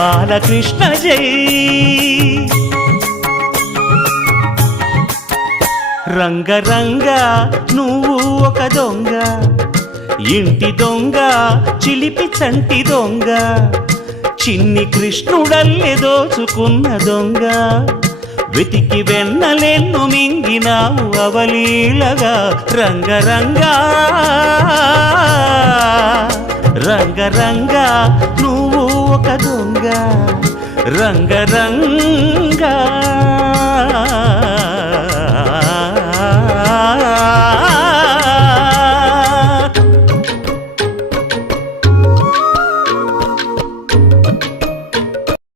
బాలకృష్ణ జై. రంగరంగ నువ్వు ఒక దొంగ, ఇంటి దొంగ చిలిపి చంటి దొంగ, చిన్ని కృష్ణుడల్లె దోచుకున్న దొంగ, వెతికి వెన్నలెన్ను మింగినావు అవలీలగా. రంగరంగా రంగరంగా నువ్వు ఒక దొంగ, రంగరంగా.